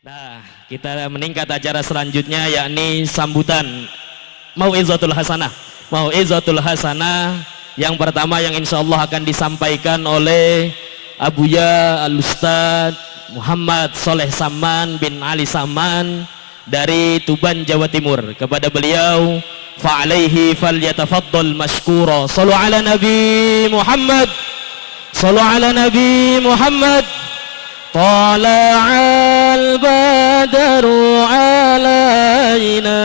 Nah, kita meningkat acara selanjutnya yakni sambutan Mau'izatul Hasanah. Mau'izatul Hasanah yang pertama yang insya Allah akan disampaikan oleh Abuya Al-Ustadz Muhammad Soleh Saman bin Ali Saman dari Tuban, Jawa Timur. Kepada beliau, fa'alaihi falyatafaddal mashkura. Sallu ala Nabi Muhammad. Sallu ala Nabi Muhammad. طلع البدر علينا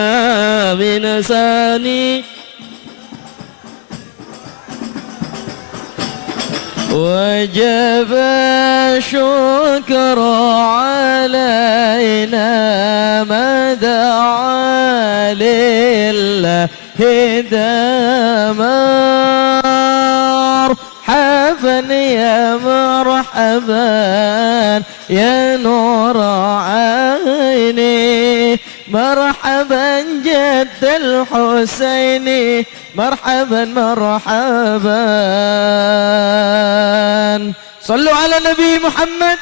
بنساني وجب الشكر علينا ما دعا لله مرحبا يا مرحبا يا نور عيني مرحبا جد الحسين مرحبا مرحبا صلوا على نبي محمد.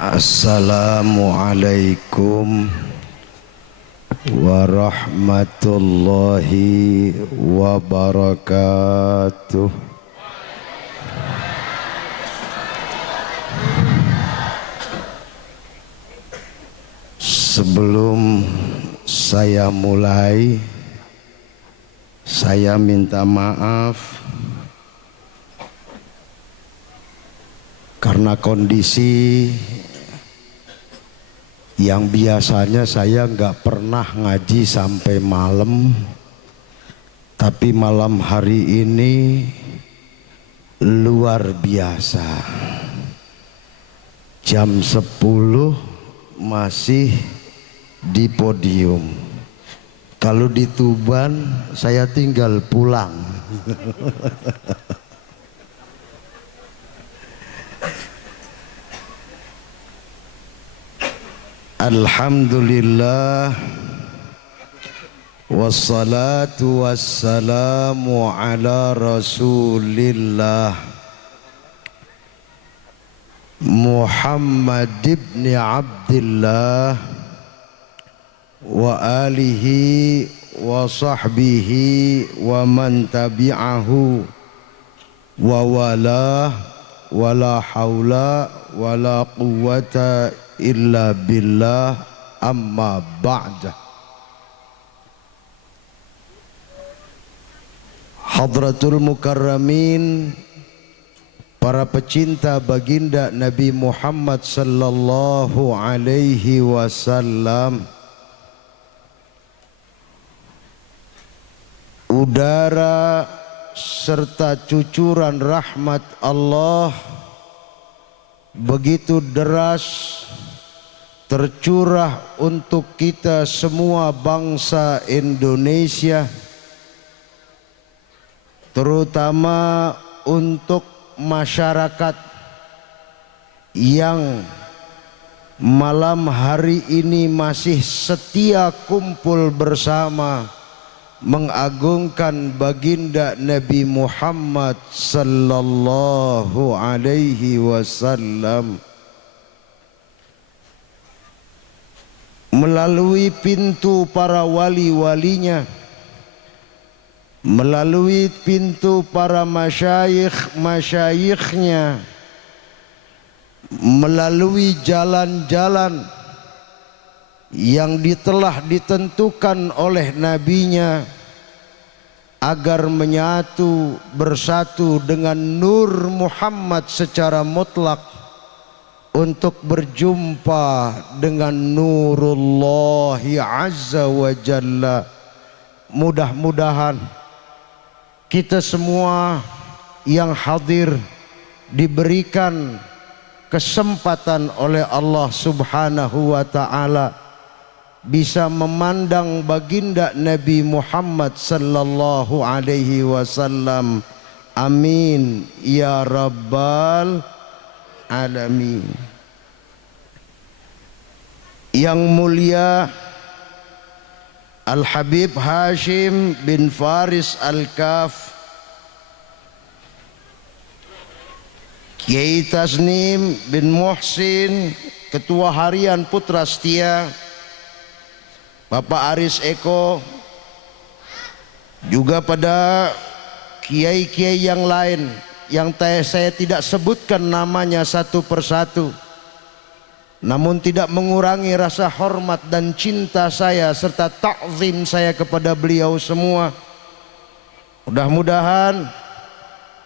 Assalamualaikum warahmatullahi wabarakatuh. Sebelum saya mulai, saya minta maaf karena kondisi yang biasanya saya nggak pernah ngaji sampai malam, tapi malam hari ini luar biasa. Jam 10 masih di podium. Kalau di Tuban saya tinggal pulang. Alhamdulillah wassalatu wassalamu ala rasulillah Muhammad ibn Abdillah wa alihi wa sahbihi wa man tabi'ahu wa wala wala hawla wala quwwata illa billah, amma ba'da. Hadratul mukarramin, para pecinta baginda Nabi Muhammad sallallahu alaihi wasallam, udara serta cucuran rahmat Allah begitu deras tercurah untuk kita semua bangsa Indonesia, terutama untuk masyarakat yang malam hari ini masih setia kumpul bersama mengagungkan baginda Nabi Muhammad sallallahu alaihi wasallam. Melalui pintu para wali-walinya, melalui pintu para masyayikh-masyayikhnya, melalui jalan-jalan yang telah ditentukan oleh nabinya agar menyatu bersatu dengan Nur Muhammad secara mutlak untuk berjumpa dengan Nurullahi Azza wa Jalla. Mudah-mudahan kita semua yang hadir diberikan kesempatan oleh Allah Subhanahu wa taala bisa memandang baginda Nabi Muhammad sallallahu alaihi wasallam. Amin ya rabbal alamin. Yang mulia Al-Habib Hashim bin Faris Al-Kaf, Kiai Tasnim bin Muhsin, Ketua Harian Putra Setia, Bapak Aris Eko, juga pada kiai-kiai yang lain yang saya tidak sebutkan namanya satu persatu, namun tidak mengurangi rasa hormat dan cinta saya serta ta'zim saya kepada beliau semua. Mudah-mudahan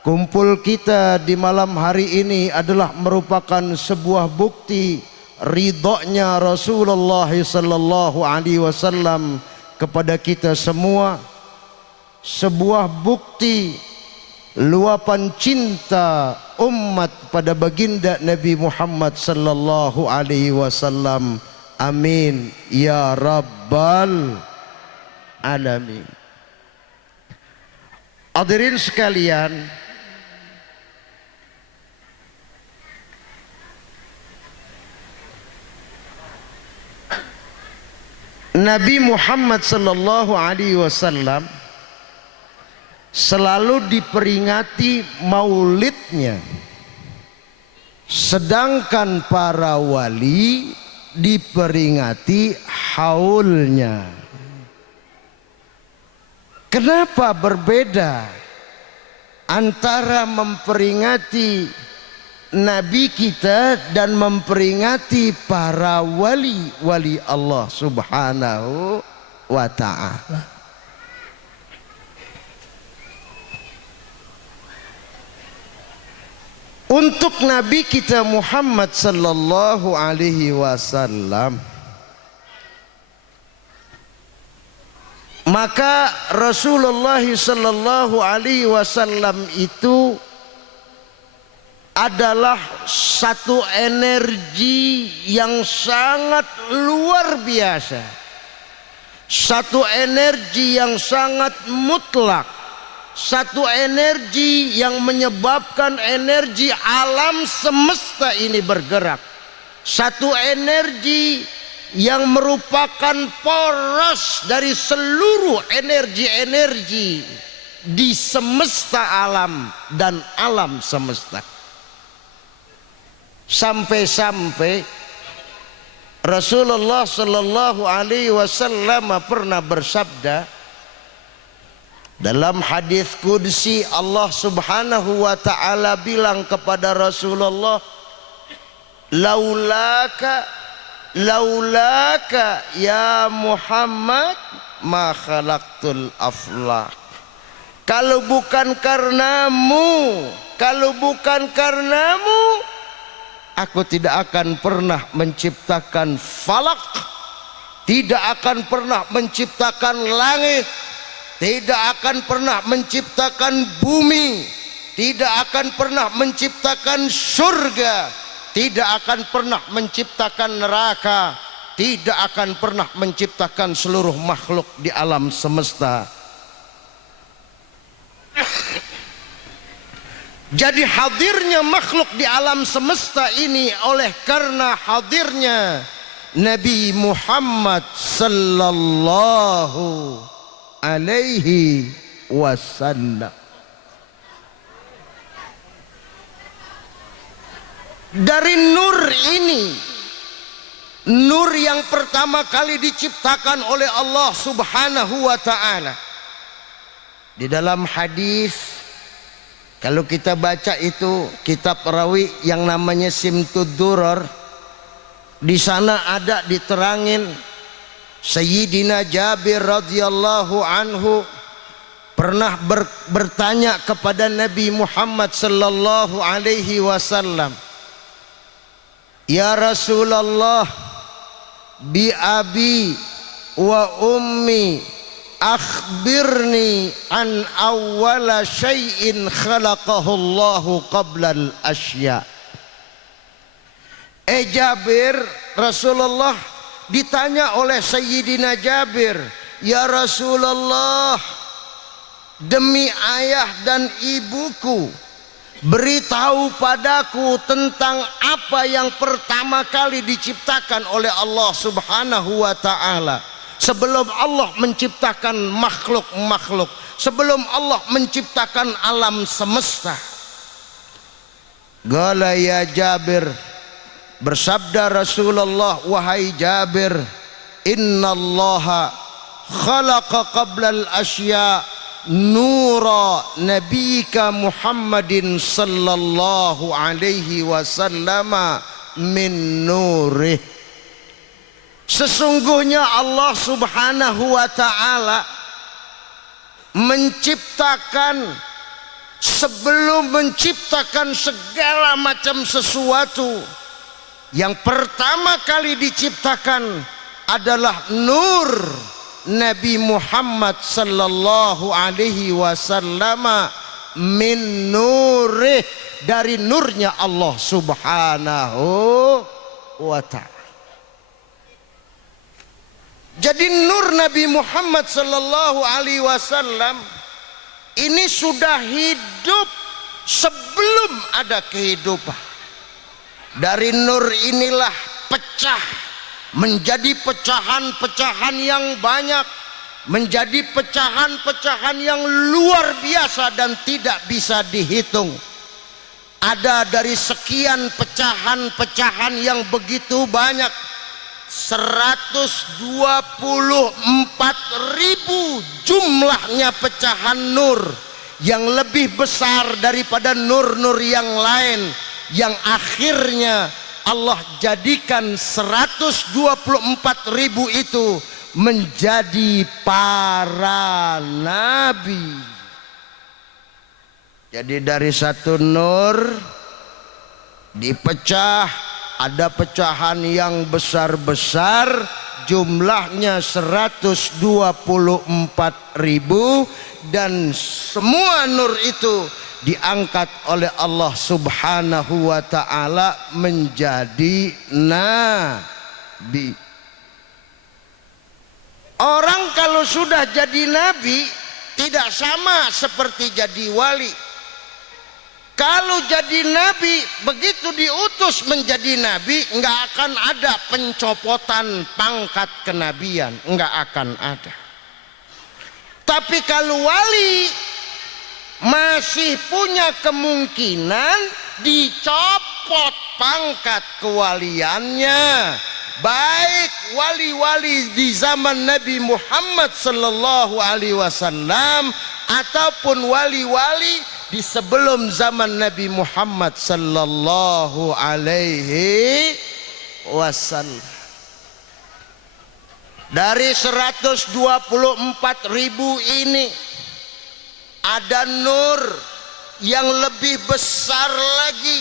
kumpul kita di malam hari ini adalah merupakan sebuah bukti ridhonya Rasulullah sallallahu alaihi wasallam kepada kita semua, sebuah bukti luapan cinta umat pada baginda Nabi Muhammad sallallahu alaihi wasallam. Amin ya rabbal alamin. Hadirin sekalian, Nabi Muhammad sallallahu alaihi wasallam selalu diperingati maulidnya, sedangkan para wali diperingati haulnya. Kenapa berbeda antara memperingati Nabi kita dan memperingati para wali Allah Subhanahu wa ta'ala? Untuk Nabi kita Muhammad sallallahu alaihi wasallam, maka Rasulullah sallallahu alaihi wasallam itu adalah satu energi yang sangat luar biasa, satu energi yang sangat mutlak, satu energi yang menyebabkan energi alam semesta ini bergerak, satu energi yang merupakan poros dari seluruh energi-energi di semesta alam dan alam semesta. Sampai-sampai Rasulullah sallallahu alaihi wasallam pernah bersabda dalam hadis qudsi, Allah Subhanahu wa taala bilang kepada Rasulullah, laulaka ya Muhammad ma khalaqtul aflak. Kalau bukan karenamu, aku tidak akan pernah menciptakan falak, tidak akan pernah menciptakan langit, tidak akan pernah menciptakan bumi, tidak akan pernah menciptakan surga, tidak akan pernah menciptakan neraka, tidak akan pernah menciptakan seluruh makhluk di alam semesta. Jadi hadirnya makhluk di alam semesta ini oleh karena hadirnya Nabi Muhammad sallallahu alaihi wasallam. Dari nur ini, nur yang pertama kali diciptakan oleh Allah Subhanahu wa taala. Di dalam hadis, kalau kita baca itu kitab rawi yang namanya Simtud Duror, di sana ada diterangin Sayyidina Jabir radhiyallahu anhu pernah bertanya kepada Nabi Muhammad sallallahu alaihi wasallam, "Ya Rasulullah, bi abi wa ummi akhbirni an awwala syai'in khalaqahu Allahu qabla al-asya. Jabir, Rasulullah ditanya oleh Sayyidina Jabir, ya Rasulullah, demi ayah dan ibuku, beritahu padaku tentang apa yang pertama kali diciptakan oleh Allah Subhanahu wa ta'ala. Sebelum Allah menciptakan makhluk-makhluk, sebelum Allah menciptakan alam semesta. Qala ya Jabir, bersabda Rasulullah, wahai Jabir, innallaha khalaqa qabla al-asya nura nabiyika Muhammadin sallallahu alaihi wasallam min nurih. Sesungguhnya Allah Subhanahu wa ta'ala menciptakan, sebelum menciptakan segala macam sesuatu, yang pertama kali diciptakan adalah nur Nabi Muhammad sallallahu alaihi wasallam min nurih, dari nurnya Allah Subhanahu wa ta'ala. Jadi nur Nabi Muhammad sallallahu alaihi wasallam ini sudah hidup sebelum ada kehidupan. Dari nur inilah pecah menjadi pecahan-pecahan yang banyak, menjadi pecahan-pecahan yang luar biasa dan tidak bisa dihitung. Ada dari sekian pecahan-pecahan yang begitu banyak, 124.000 jumlahnya pecahan nur yang lebih besar daripada nur-nur yang lain, yang akhirnya Allah jadikan 124.000 itu menjadi para nabi. Jadi dari satu nur dipecah, ada pecahan yang besar-besar, jumlahnya 124.000, dan semua nur itu diangkat oleh Allah Subhanahu wa ta'ala menjadi nabi. Orang kalau sudah jadi nabi tidak sama seperti jadi wali. Kalau jadi nabi, begitu diutus menjadi nabi, enggak akan ada pencopotan pangkat kenabian, enggak akan ada. Tapi kalau wali masih punya kemungkinan dicopot pangkat kewaliannya. Baik wali-wali di zaman Nabi Muhammad sallallahu alaihi wasallam ataupun wali-wali di sebelum zaman Nabi Muhammad sallallahu alaihi wasallam. Dari 124.000 ini ada nur yang lebih besar lagi.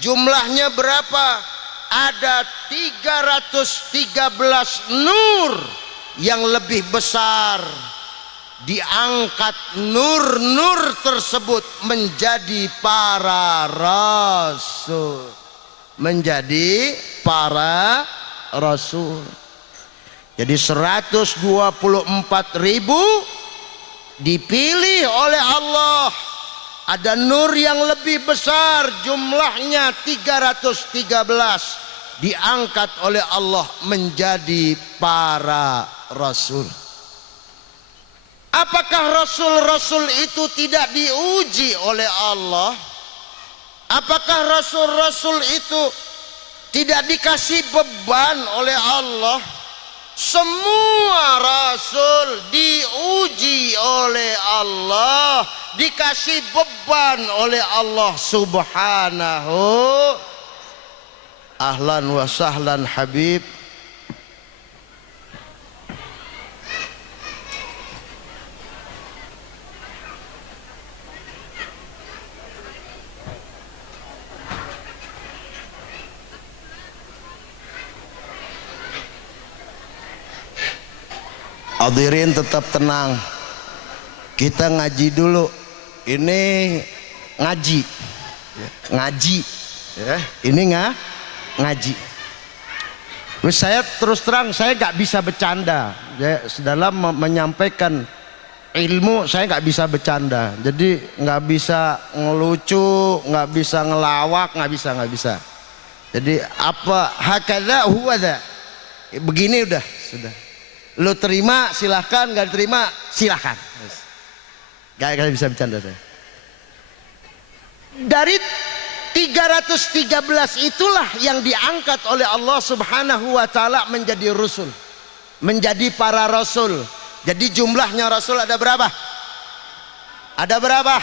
Jumlahnya berapa? Ada 313 nur yang lebih besar. Diangkat nur-nur tersebut menjadi para rasul, menjadi para rasul. Jadi 124.000 dipilih oleh Allah. Ada nur yang lebih besar, jumlahnya 313, diangkat oleh Allah menjadi para rasul. Apakah rasul-rasul itu tidak diuji oleh Allah? Apakah rasul-rasul itu tidak dikasih beban oleh Allah? Semua rasul diuji oleh Allah, dikasih beban oleh Allah Subhanahu. Ahlan wa sahlan Habib. Hadirin tetap tenang. Kita ngaji dulu. Ini ngaji. Ngaji. Ya, ini ngaji. Terus saya terus terang saya nggak bisa bercanda. Ya, dalam menyampaikan ilmu saya nggak bisa bercanda. Jadi nggak bisa ngelucu, nggak bisa ngelawak, nggak bisa. Jadi apa hakadha huwa dha. Begini udah sudah. Lo terima silahkan, nggak terima silahkan. Gak bisa bercanda saya. Dari 313 itulah yang diangkat oleh Allah Subhanahu wa taala menjadi rasul, menjadi para rasul. Jadi jumlahnya rasul ada berapa? Ada berapa?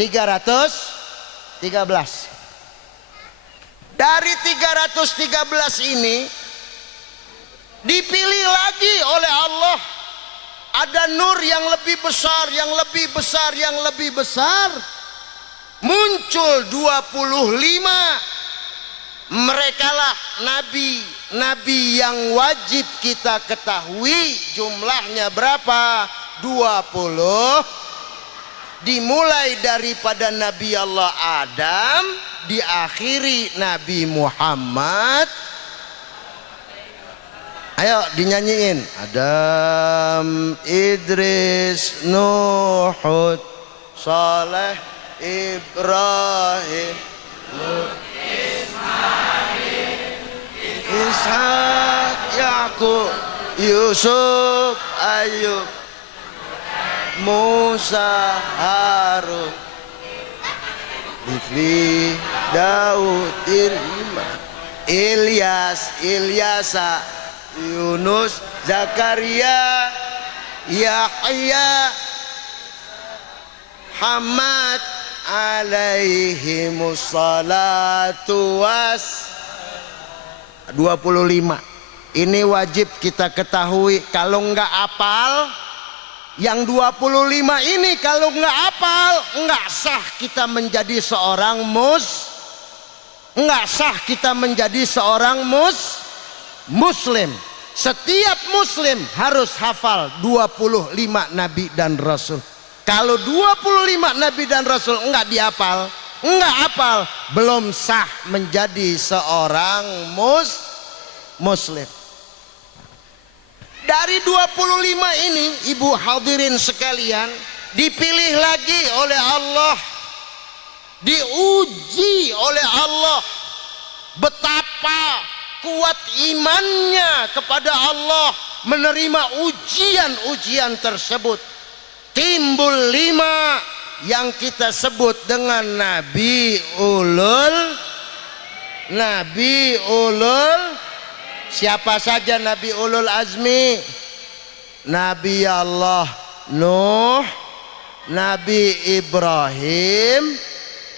313. Dari 313 ini dipilih lagi oleh Allah. Ada nur yang lebih besar, yang lebih besar, yang lebih besar. Muncul 25. Merekalah nabi yang wajib kita ketahui jumlahnya berapa? 20. Dimulai daripada Nabi Allah Adam, diakhiri Nabi Muhammad. Ayo dinyanyiin. Adam, Idris, Nuh, Hud, Saleh, Ibrahim, Ishak, Yakub, Yusuf, Ayub, Musa, Harun, Ifli, Daud, Ilyas, Ilyasa, Yunus, Zakaria, Yahya, Muhammad alaihimus salatu was 25. Ini wajib kita ketahui. Kalau enggak apal yang 25 ini, kalau enggak apal enggak sah kita menjadi seorang enggak sah kita menjadi seorang muslim. Setiap muslim harus hafal 25 nabi dan rasul. Kalau 25 nabi dan rasul enggak dihafal, enggak hafal, belum sah menjadi seorang muslim. Dari 25 ini, ibu hadirin sekalian, dipilih lagi oleh Allah, diuji oleh Allah betapa kuat imannya kepada Allah menerima ujian-ujian tersebut. Timbul 5 yang kita sebut dengan Nabi Ulul. Siapa saja Nabi Ulul Azmi? Nabi Allah Nuh, Nabi Ibrahim,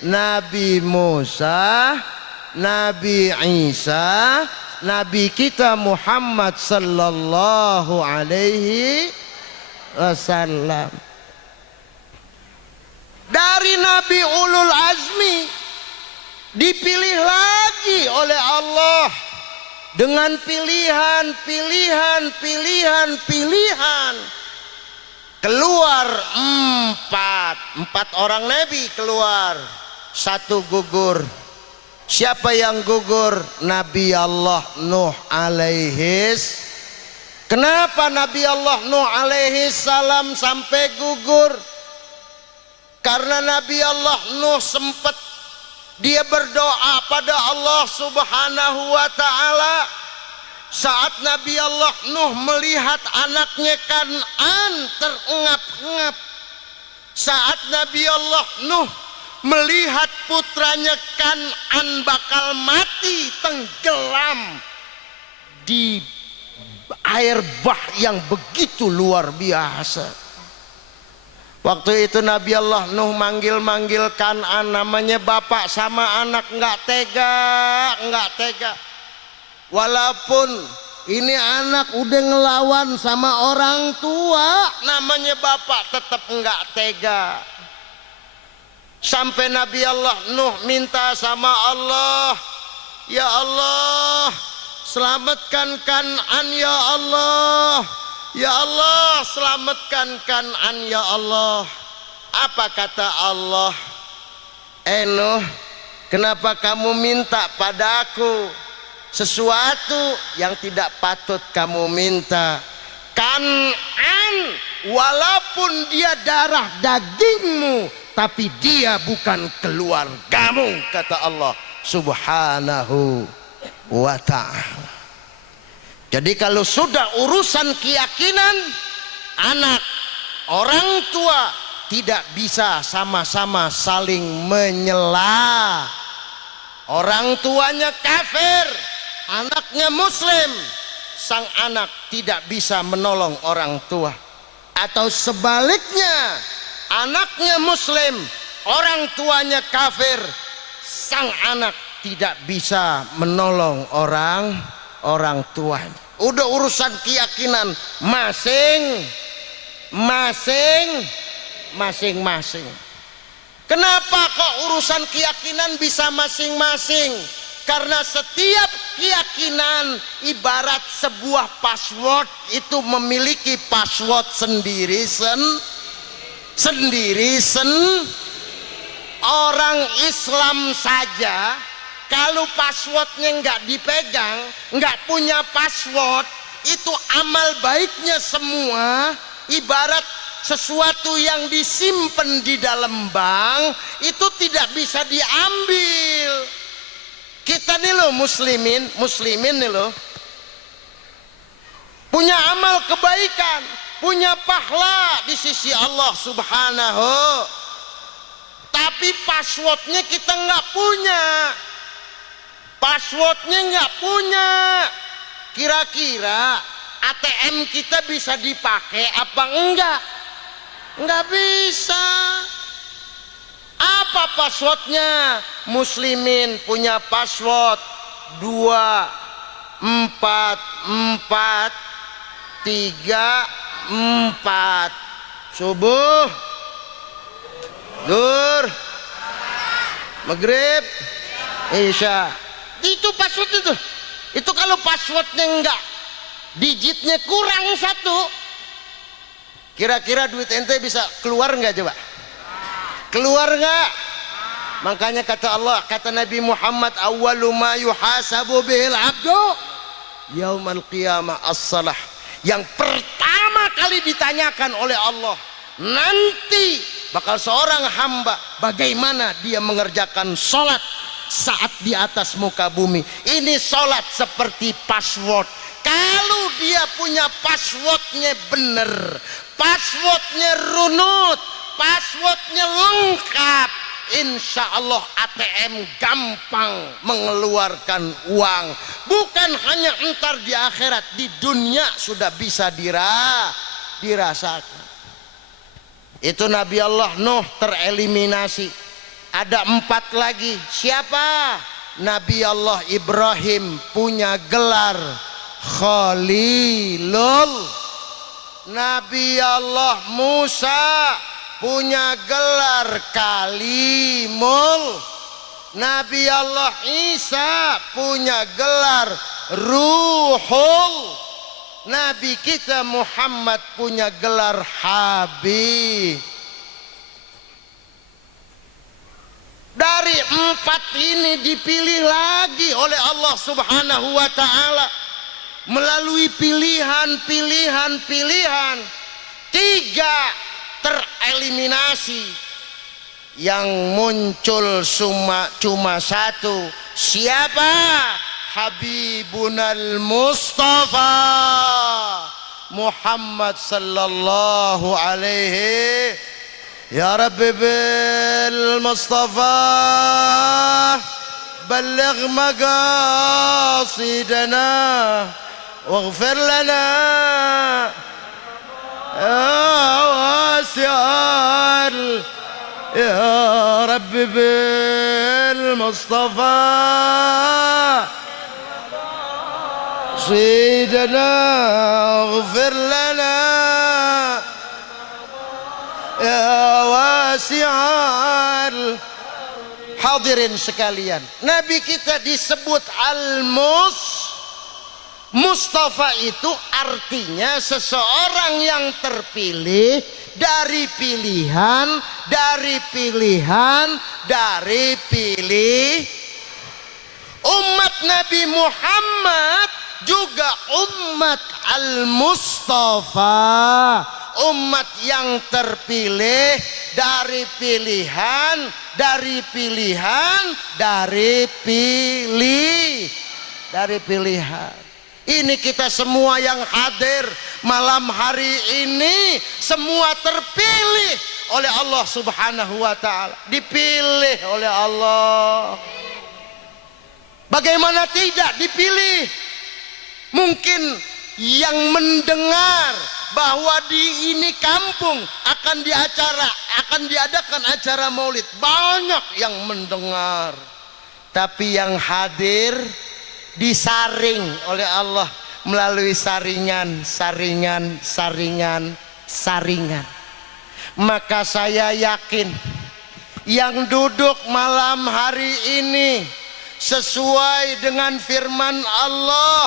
Nabi Musa, Nabi Isa, Nabi kita Muhammad sallallahu alaihi wasallam. Dari Nabi Ulul Azmi dipilih lagi oleh Allah dengan pilihan. Keluar 4 orang nabi keluar, 1 gugur. Siapa yang gugur? Nabi Allah Nuh alaihis. Kenapa Nabi Allah Nuh alaihi salam sampai gugur? Karena Nabi Allah Nuh sempat dia berdoa pada Allah Subhanahu wa taala saat Nabi Allah Nuh melihat anaknya Kan'an terengap-engap. Saat Nabi Allah Nuh melihat putranya Kan'an bakal mati tenggelam di air bah yang begitu luar biasa. Waktu itu Nabi Allah Nuh manggil-manggil Kan'an, namanya bapak sama anak, nggak tega. Walaupun ini anak udah ngelawan sama orang tua, namanya bapak tetap nggak tega. Sampai Nabi Allah Nuh minta sama Allah, ya Allah, selamatkan Kan'an ya Allah. Ya Allah, selamatkan Kan'an ya Allah. Apa kata Allah? Nuh, kenapa kamu minta padaku sesuatu yang tidak patut kamu minta? Kan'an walaupun dia darah dagingmu, tapi dia bukan keluargamu, kata Allah subhanahu wa ta'ala. Jadi kalau sudah urusan keyakinan, anak, orang tua tidak bisa sama-sama saling menyela. Orang tuanya kafir, anaknya muslim, sang anak tidak bisa menolong orang tua. Atau sebaliknya, anaknya muslim, orang tuanya kafir, sang anak tidak bisa menolong orang tuanya. Udah urusan keyakinan masing-masing. Kenapa kok urusan keyakinan bisa masing-masing? Karena setiap keyakinan ibarat sebuah password, itu memiliki password sendiri. Orang Islam saja kalau passwordnya nggak dipegang, nggak punya password, itu amal baiknya semua ibarat sesuatu yang disimpan di dalam bank, itu tidak bisa diambil. Kita nih loh muslimin nih loh, punya amal kebaikan, punya pahala di sisi Allah subhanahu, tapi passwordnya kita nggak punya. Kira-kira ATM kita bisa dipakai apa enggak? Enggak bisa. Apa passwordnya? Muslimin punya password 2434. Subuh, Zuhur, Maghrib, Isya. Itu password itu. Itu kalau passwordnya enggak, digitnya kurang satu, kira-kira duit ente bisa keluar enggak coba? Keluar enggak? Makanya kata Allah, kata Nabi Muhammad, awwalu ma yuhasabu bihil abdu yaumal qiyamah as-salah. Yang pertama kali ditanyakan oleh Allah nanti bakal seorang hamba, bagaimana dia mengerjakan sholat saat di atas muka bumi. Ini sholat seperti password. Kalau dia punya passwordnya bener, passwordnya runut, passwordnya lengkap, insya Allah ATM gampang mengeluarkan uang. Bukan hanya entar di akhirat, di dunia sudah bisa dirasakan. Itu Nabi Allah Nuh tereliminasi. Ada 4 lagi. Siapa? Nabi Allah Ibrahim punya gelar Khalilul. Nabi Allah Musa punya gelar Kalimul. Nabi Allah Isa punya gelar Ruhul. Nabi kita Muhammad punya gelar Habib. Dari 4 ini dipilih lagi oleh Allah subhanahu wa ta'ala melalui pilihan. 3 tereliminasi. Yang muncul cuma 1. Siapa? Habibunal Mustafa Muhammad sallallahu alaihi. Ya Rabbi bil Mustafa balligh maqasidana waghfir lana ya wasi'al. Ya Rabbi bil Mustafa sidana waghfir lana ya wasi'al. Hadirin sekalian, Nabi kita disebut Mustafa itu artinya seseorang yang terpilih dari pilihan, umat Nabi Muhammad juga umat al-Mustafa, umat yang terpilih dari pilihan, dari pilihan. Ini kita semua yang hadir malam hari ini semua terpilih oleh Allah Subhanahu wa taala, dipilih oleh Allah. Bagaimana tidak dipilih? Mungkin yang mendengar bahwa di ini kampung akan diadakan acara maulid, banyak yang mendengar, tapi yang hadir disaring oleh Allah melalui saringan. Maka saya yakin yang duduk malam hari ini sesuai dengan firman Allah,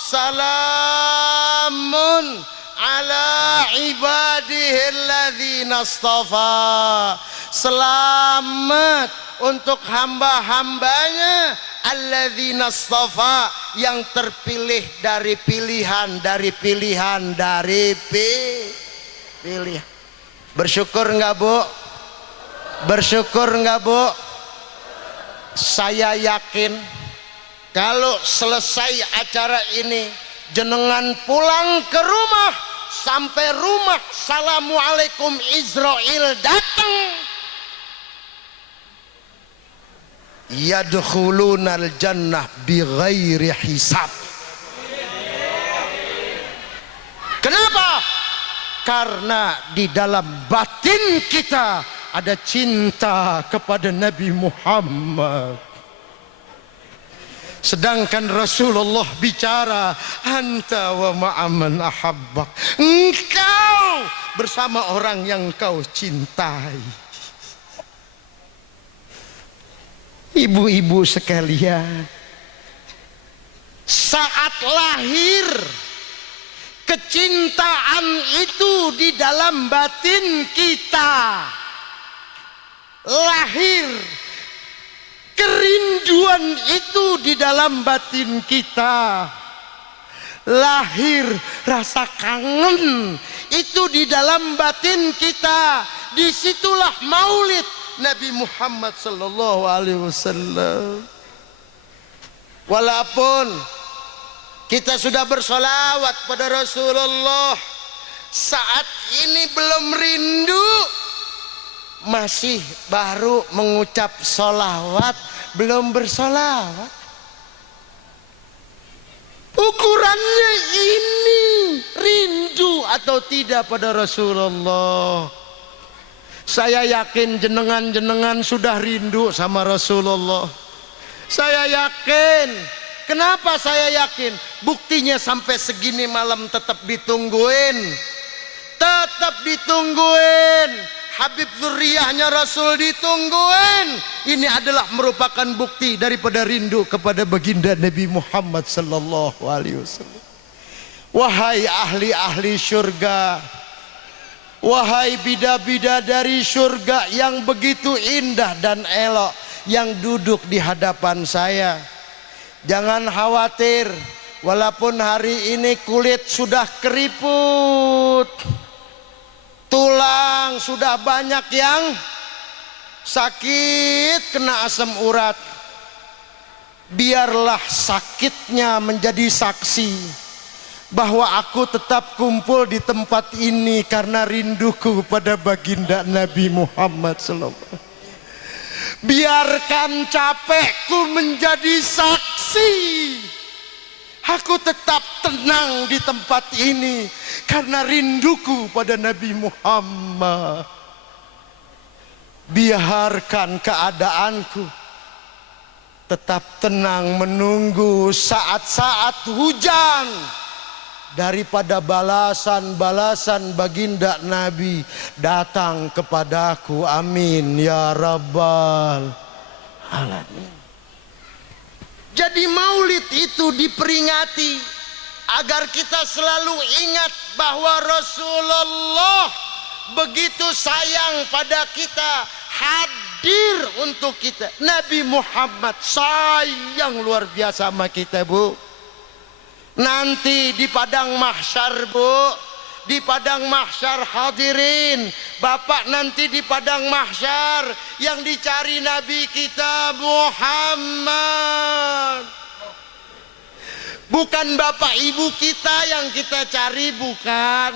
salamun ala ibadihilladzina astafa, selamat untuk hamba-hambanya alladzina astafa, yang terpilih dari pilihan. Bersyukur enggak Bu? Bersyukur enggak Bu? Saya yakin kalau selesai acara ini jenengan pulang ke rumah, sampai rumah assalamualaikum Israel datang, yadkhulunal jannah bighairi hisab. Kenapa? Karena di dalam batin kita ada cinta kepada Nabi Muhammad. Sedangkan Rasulullah bicara, anta wa ma'aman ahabbak, engkau bersama orang yang kau cintai. Ibu-ibu sekalian, saat lahir kecintaan itu di dalam batin kita, lahir kerinduan itu di dalam batin kita, lahir rasa kangen itu di dalam batin kita. Disitulah maulid Nabi Muhammad sallallahu alaihi wasallam. Walaupun kita sudah bersolawat pada Rasulullah, saat ini belum rindu, masih baru mengucap solawat, belum bersolawat. Ukurannya ini, rindu atau tidak pada Rasulullah. Saya yakin jenengan sudah rindu sama Rasulullah. Saya yakin. Kenapa saya yakin? Buktinya sampai segini malam tetap ditungguin. Tetap ditungguin. Habib Dzurriyahnya Rasul ditungguin. Ini adalah merupakan bukti daripada rindu kepada baginda Nabi Muhammad sallallahu alaihi wasallam. Wahai ahli-ahli syurga, wahai bida-bida dari syurga yang begitu indah dan elok yang duduk di hadapan saya, jangan khawatir, walaupun hari ini kulit sudah keriput, tulang sudah banyak yang sakit kena asam urat, biarlah sakitnya menjadi saksi bahwa aku tetap kumpul di tempat ini karena rinduku pada baginda Nabi Muhammad SAW. Biarkan capekku menjadi saksi, aku tetap tenang di tempat ini karena rinduku pada Nabi Muhammad. Biarkan keadaanku tetap tenang menunggu saat-saat hujan daripada balasan-balasan baginda Nabi datang kepadaku. Amin ya rabbal alamin. Jadi maulid itu diperingati agar kita selalu ingat bahwa Rasulullah begitu sayang pada kita, hadir untuk kita. Nabi Muhammad sayang luar biasa sama kita, Bu. Nanti di padang mahsyar, Bu, di padang mahsyar hadirin, Bapak nanti di padang mahsyar yang dicari Nabi kita Muhammad. Bukan Bapak Ibu kita yang kita cari, bukan.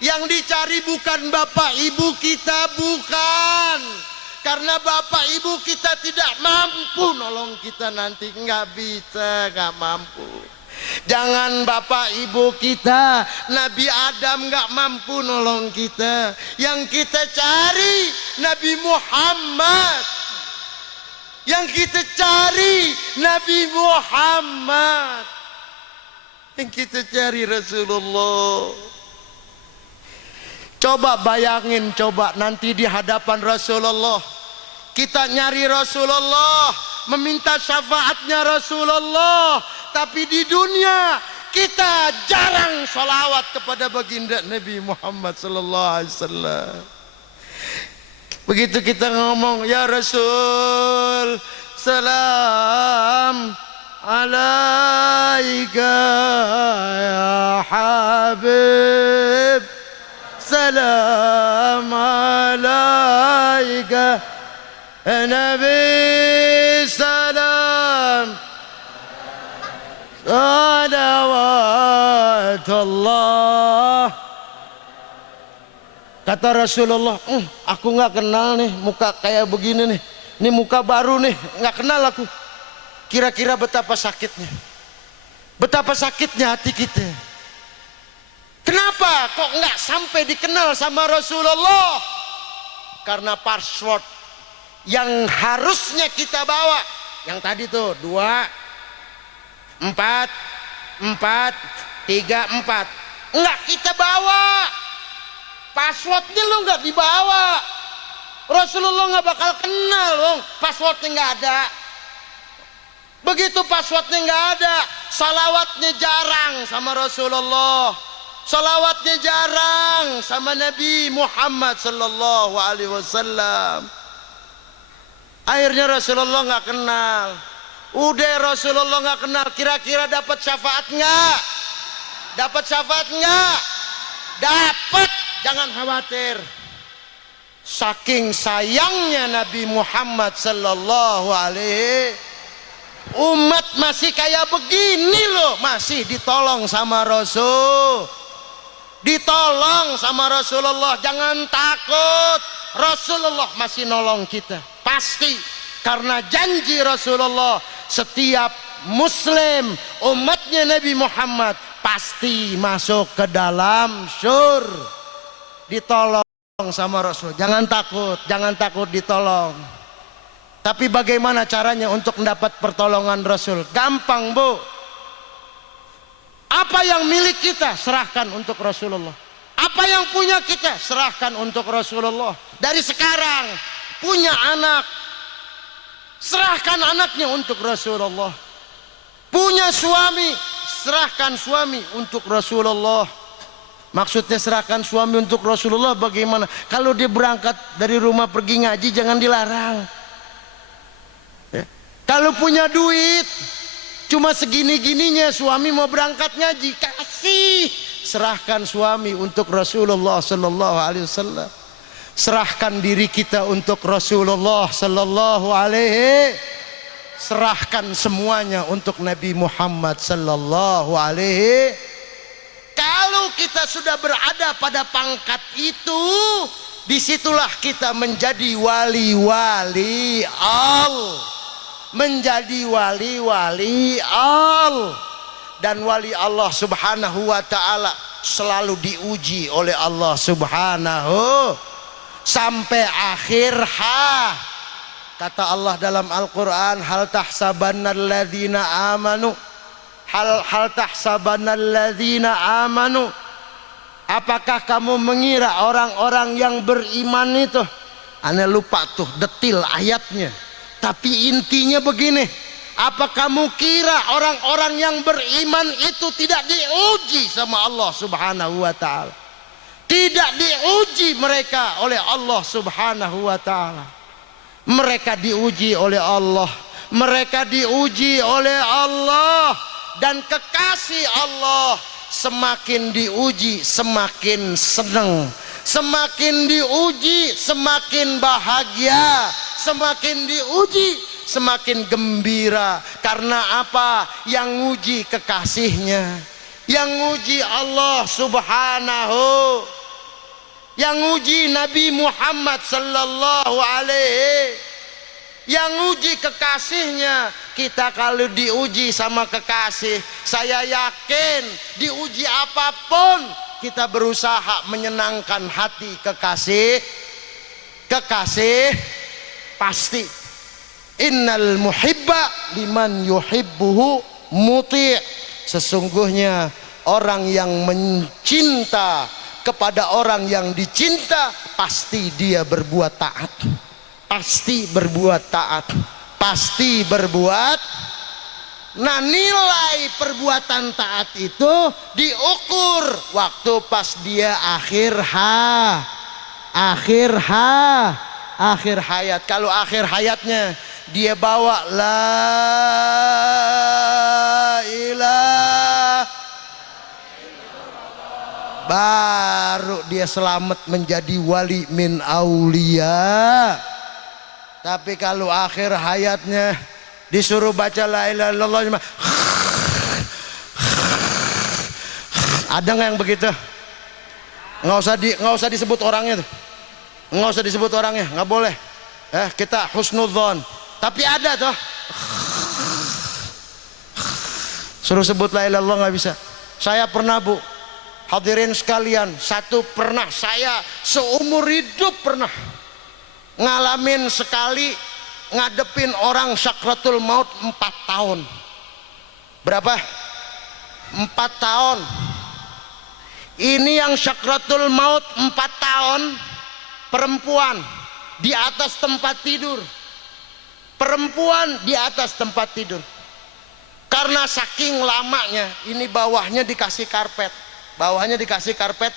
Yang dicari bukan Bapak Ibu kita, bukan. Karena Bapak Ibu kita tidak mampu nolong kita nanti, nggak bisa, nggak mampu. Jangan Bapak Ibu kita, Nabi Adam nggak mampu nolong kita. Yang kita cari Nabi Muhammad. Yang kita cari Nabi Muhammad. Yang kita cari Rasulullah. Coba bayangin, coba nanti di hadapan Rasulullah, kita nyari Rasulullah, meminta syafaatnya Rasulullah, tapi di dunia kita jarang sholawat kepada baginda Nabi Muhammad sallallahu alaihi wasallam. Begitu kita ngomong, ya Rasul, salam alaika ya Habib, salam alaika ya Nabi, salam salawatullah. Kata Rasulullah, aku nggak kenal nih muka kayak begini nih, ini muka baru nih, nggak kenal aku. Kira-kira betapa sakitnya, betapa sakitnya hati kita. Kenapa kok nggak sampai dikenal sama Rasulullah? Karena password yang harusnya kita bawa, yang tadi tuh 2, 4, 4, 3, 4, nggak kita bawa. Passwordnya lo nggak dibawa. Rasulullah nggak bakal kenal loh, passwordnya nggak ada. Begitu passwordnya nggak ada, salawatnya jarang sama Rasulullah, salawatnya jarang sama Nabi Muhammad sallallahu alaihi wasallam. Akhirnya Rasulullah nggak kenal. Udah Rasulullah nggak kenal, kira-kira dapat syafaat nggak? Dapat syafaat nggak? Dapat, jangan khawatir. Saking sayangnya Nabi Muhammad sallallahu alaihi, umat masih kayak begini loh, masih ditolong sama Rasul, ditolong sama Rasulullah. Jangan takut, Rasulullah masih nolong kita, pasti. Karena janji Rasulullah, setiap muslim umatnya Nabi Muhammad pasti masuk ke dalam surga, ditolong sama Rasul. Jangan takut, jangan takut ditolong. Tapi bagaimana caranya untuk mendapat pertolongan Rasul? Gampang, Bu. Apa yang milik kita serahkan untuk Rasulullah. Apa yang punya kita serahkan untuk Rasulullah. Dari sekarang punya anak, serahkan anaknya untuk Rasulullah. Punya suami, serahkan suami untuk Rasulullah. Maksudnya serahkan suami untuk Rasulullah bagaimana? Kalau dia berangkat dari rumah pergi ngaji, jangan dilarang. Kalau punya duit cuma segini-gininya, suami mau berangkat ngaji, kasih. Serahkan suami untuk Rasulullah sallallahu alaihi wasallam. Serahkan diri kita untuk Rasulullah sallallahu alaihi. Serahkan semuanya untuk Nabi Muhammad sallallahu alaihi. Kalau kita sudah berada pada pangkat itu, disitulah kita menjadi wali-wali Allah. Menjadi wali-wali Allah. Dan wali Allah subhanahu wa ta'ala selalu diuji oleh Allah subhanahu sampai akhir kata Allah dalam Al-Quran, hal tahsabanna alladhina amanu, hal tahsabanna alladhina amanu, apakah kamu mengira orang-orang yang beriman itu, aneh lupa tuh detil ayatnya, tapi intinya begini, Apa kamu kira orang-orang yang beriman itu tidak diuji sama Allah Subhanahu wa taala? Tidak diuji mereka oleh Allah Subhanahu wa taala. Mereka diuji oleh Allah. Mereka diuji oleh Allah. Dan kekasih Allah semakin diuji semakin senang. Semakin diuji semakin bahagia. Semakin diuji semakin gembira. Karena apa? Yang nguji kekasihnya, yang nguji Allah Subhanahu, yang nguji Nabi Muhammad sallallahu alaihi, yang nguji kekasihnya. Kita kalau diuji sama kekasih, saya yakin diuji apapun kita berusaha menyenangkan hati kekasih. Kekasih pasti. Innal muhibba liman yuhibbuhu muti'. Sesungguhnya orang yang mencinta kepada orang yang dicinta, pasti dia berbuat taat. Pasti berbuat taat. Pasti berbuat. Nah, nilai perbuatan taat itu diukur waktu pas dia akhir hayat. Kalau akhir hayatnya dia bawa la ilaha, baru dia selamat menjadi wali min aulia. Tapi kalau akhir hayatnya disuruh baca la ilaha illallah, ada nggak yang begitu? Nggak usah disebut orangnya tuh, nggak usah disebut orangnya, nggak boleh. Kita husnudzon. Tapi ada tuh, suruh sebut la ilaha illallah nggak bisa. Saya pernah, Bu, hadirin sekalian, pernah saya seumur hidup pernah ngalamin sekali ngadepin orang sakratul maut 4 tahun. Berapa? 4 tahun. Ini yang sakratul maut 4 tahun, perempuan di atas tempat tidur. Perempuan di atas tempat tidur. Karena saking lamanya, ini bawahnya dikasih karpet. Bawahnya dikasih karpet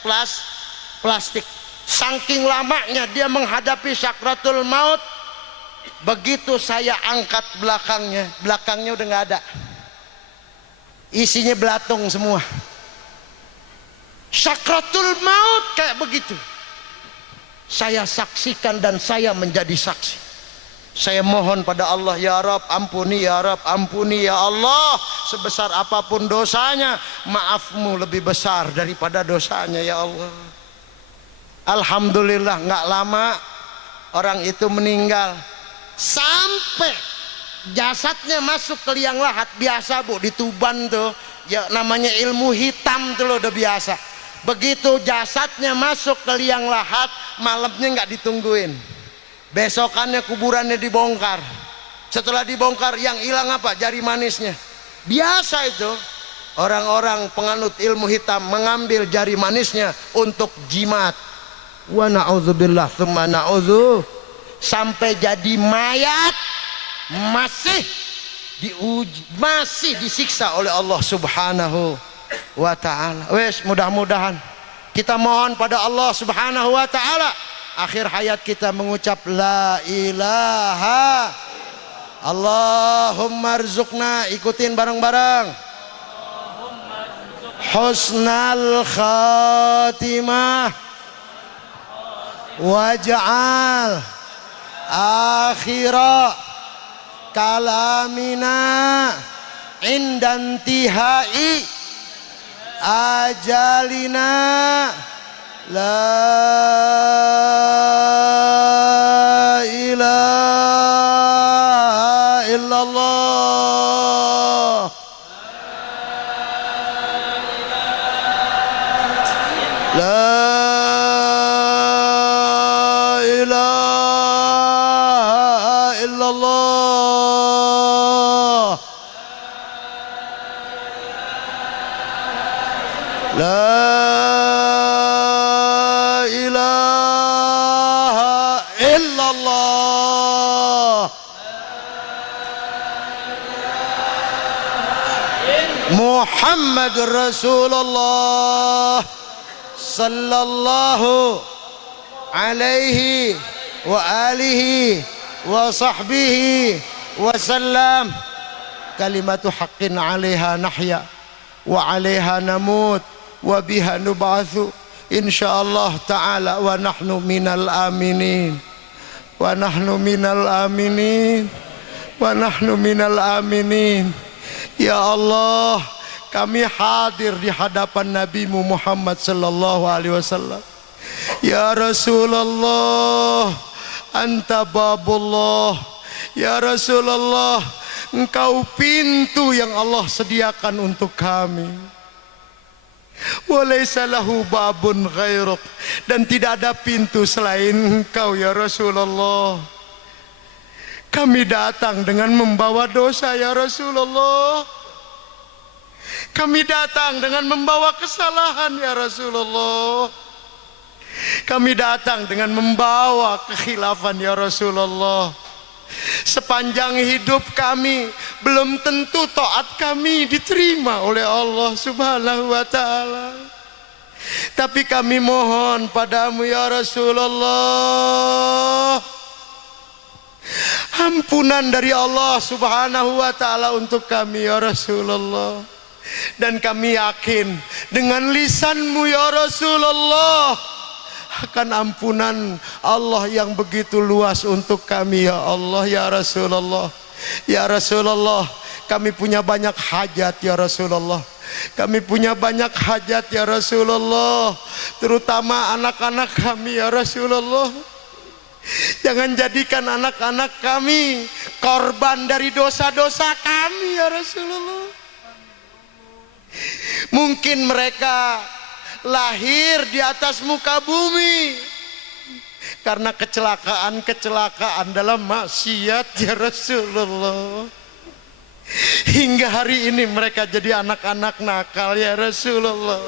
plastik. Saking lamanya dia menghadapi sakratul maut. Begitu saya angkat belakangnya udah nggak ada. Isinya belatung semua. Sakratul maut kayak begitu. Saya saksikan dan saya menjadi saksi. Saya mohon pada Allah, ya Rabb ampuni, ya Rabb ampuni, ya Allah. Sebesar apapun dosanya, maafmu lebih besar daripada dosanya, ya Allah. Alhamdulillah nggak lama orang itu meninggal. Sampai jasadnya masuk ke liang lahat. Biasa, Bu, di Tuban tuh ya, namanya ilmu hitam tuh loh, udah biasa. Begitu jasadnya masuk ke liang lahat, malamnya nggak ditungguin, besokannya kuburannya dibongkar. Setelah dibongkar, yang hilang apa? Jari manisnya. Biasa itu orang-orang penganut ilmu hitam mengambil jari manisnya untuk jimat. Wa na'udzubillah tsumma na'udzu. Sampai jadi mayat masih diuji, masih disiksa oleh Allah Subhanahu wa ta'ala. Wes, mudah-mudahan kita mohon pada Allah Subhanahu wa ta'ala akhir hayat kita mengucap la ilaha. Allahumma rzuqna, ikutin bareng-bareng, husnal khatimah waj'al akhira kalamina indantihai ajalina la ilaha illallah. La ilaha illallah. La ilaha illallah. Muhammadur Rasulullah sallallahu alaihi wa alihi wa sahbihi wa sallam. Kalimatu haqqin 'alaiha nahya wa 'alaiha namut wa biha nub'atsu insyaallah ta'ala wa nahnu minal aminin wa nahnu minal aminin wa nahnu minal aminin. Ya Allah, kami hadir di hadapan Nabi-Mu Muhammad sallallahu alaihi wasallam. Ya Rasulullah, anta babullah. Ya Rasulullah, Engkau pintu yang Allah sediakan untuk kami. Walaysa lahu babun ghairuk, dan tidak ada pintu selain Engkau ya Rasulullah. Kami datang dengan membawa dosa ya Rasulullah. Kami datang dengan membawa kesalahan ya Rasulullah. Kami datang dengan membawa kekhilafan ya Rasulullah. Sepanjang hidup kami belum tentu taat kami diterima oleh Allah Subhanahu wa ta'ala. Tapi kami mohon padamu ya Rasulullah, ampunan dari Allah Subhanahu wa ta'ala untuk kami ya Rasulullah. Dan kami yakin dengan lisanmu ya Rasulullah akan ampunan Allah yang begitu luas untuk kami ya Allah ya Rasulullah. Ya Rasulullah, kami punya banyak hajat ya Rasulullah. Kami punya banyak hajat ya Rasulullah, terutama anak-anak kami ya Rasulullah. Jangan jadikan anak-anak kami korban dari dosa-dosa kami ya Rasulullah. Mungkin mereka lahir di atas muka bumi karena kecelakaan dalam maksiat ya Rasulullah. Hingga hari ini mereka jadi anak-anak nakal ya Rasulullah.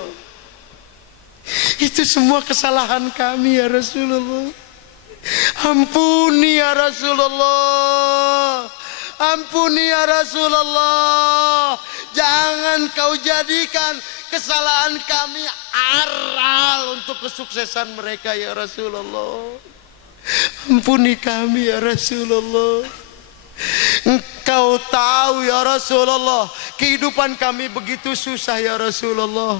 Itu semua kesalahan kami ya Rasulullah. Ampuni ya Rasulullah, ampuni ya Rasulullah. Jangan kau jadikan kesalahan kami aral untuk kesuksesan mereka ya Rasulullah. Ampuni kami ya Rasulullah. Engkau tahu ya Rasulullah, kehidupan kami begitu susah ya Rasulullah.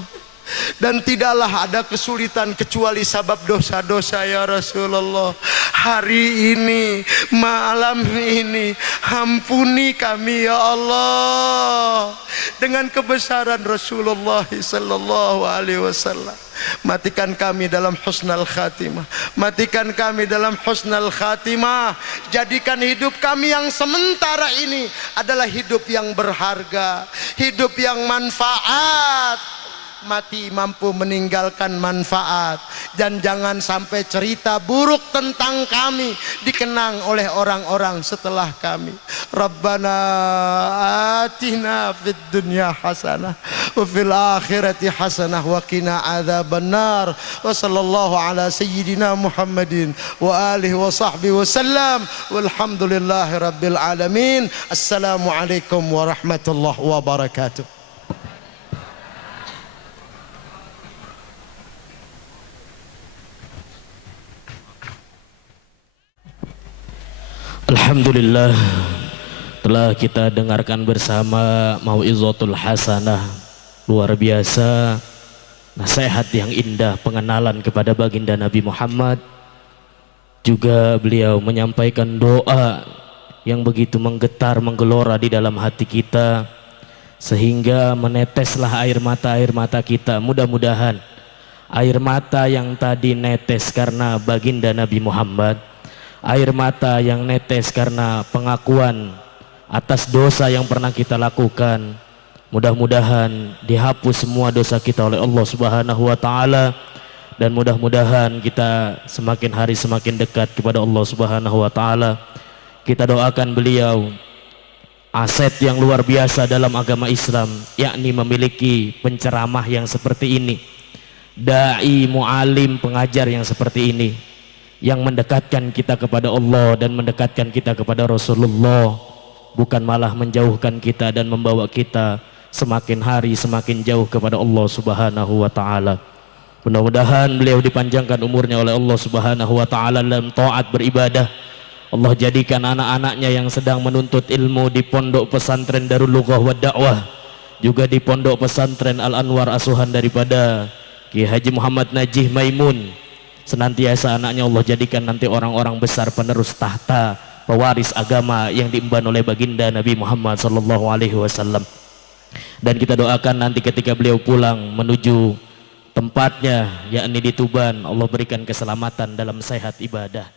Dan tidaklah ada kesulitan kecuali sebab dosa-dosa ya Rasulullah. Hari ini, malam ini, ampuni kami ya Allah. Dengan kebesaran Rasulullah sallallahu alaihi wasallam, matikan kami dalam husnul khatimah. Matikan kami dalam husnul khatimah. Jadikan hidup kami yang sementara ini adalah hidup yang berharga, hidup yang manfaat. Mati mampu meninggalkan manfaat. Dan jangan sampai cerita buruk tentang kami dikenang oleh orang-orang setelah kami. Rabbana atina fid dunya hasanah wa fil akhirati hasanah wa qina adzabannar. Wa sallallahu ala sayyidina Muhammadin wa alihi wa sahbihi wasallam. Walhamdulillahi rabbil alamin. Assalamualaikum warahmatullahi wabarakatuh. Alhamdulillah, telah kita dengarkan bersama Mau'izatul Hasanah. Luar biasa, nasihat yang indah, pengenalan kepada baginda Nabi Muhammad. Juga beliau menyampaikan doa yang begitu menggetar, menggelora di dalam hati kita, sehingga meneteslah air mata kita. Mudah-mudahan air mata yang tadi netes karena baginda Nabi Muhammad, air mata yang netes karena pengakuan atas dosa yang pernah kita lakukan, mudah-mudahan dihapus semua dosa kita oleh Allah Subhanahu wa ta'ala. Dan mudah-mudahan kita semakin hari semakin dekat kepada Allah Subhanahu wa ta'ala. Kita doakan beliau aset yang luar biasa dalam agama Islam, yakni memiliki penceramah yang seperti ini, dai, mualim, pengajar yang seperti ini, yang mendekatkan kita kepada Allah dan mendekatkan kita kepada Rasulullah, bukan malah menjauhkan kita dan membawa kita semakin hari semakin jauh kepada Allah Subhanahu wa taala. Mudah-mudahan beliau dipanjangkan umurnya oleh Allah Subhanahu wa taala dalam taat beribadah. Allah jadikan anak-anaknya yang sedang menuntut ilmu di pondok pesantren Darul Lughah wa Da'wah, juga di pondok pesantren Al Anwar asuhan daripada Kiai Haji Muhammad Najih Maimun, senantiasa anaknya Allah jadikan nanti orang-orang besar penerus tahta, pewaris agama yang diemban oleh baginda Nabi Muhammad sallallahu alaihi wasallam. Dan kita doakan nanti ketika beliau pulang menuju tempatnya yakni di Tuban, Allah berikan keselamatan dalam sehat ibadah.